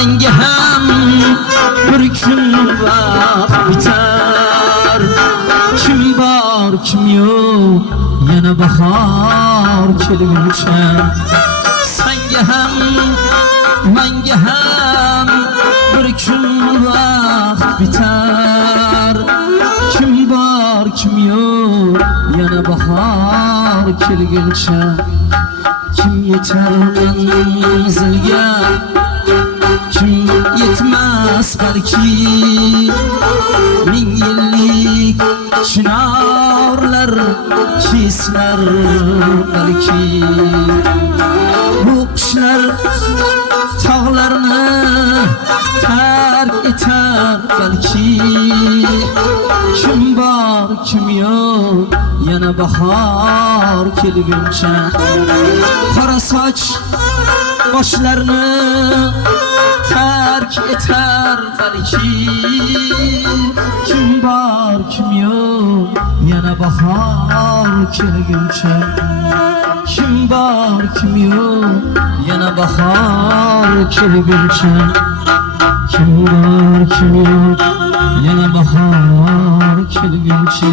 Menga ham bir kun vaqt bitar. Kim bor kim yo'q yana bahor kelguncha. Senga ham menga ham bir kun vaqt bitar. Kim bor kim yo'q yana bahor kelguncha. Kim yetar manzilga, kim yetmez belki. Ming yillik chinarlar keslar belki. Bu qushlar tog'larni tark etar belki. Kim bor kim yo'q yana bahor kelguncha. Qora soch boshlarni terk eter belki. Kim bor kim yo'q yana bahor kelguncha. Kim bor kim yo'q yana bahor kelguncha. Kim bor kim yo'q yana bahor kelguncha.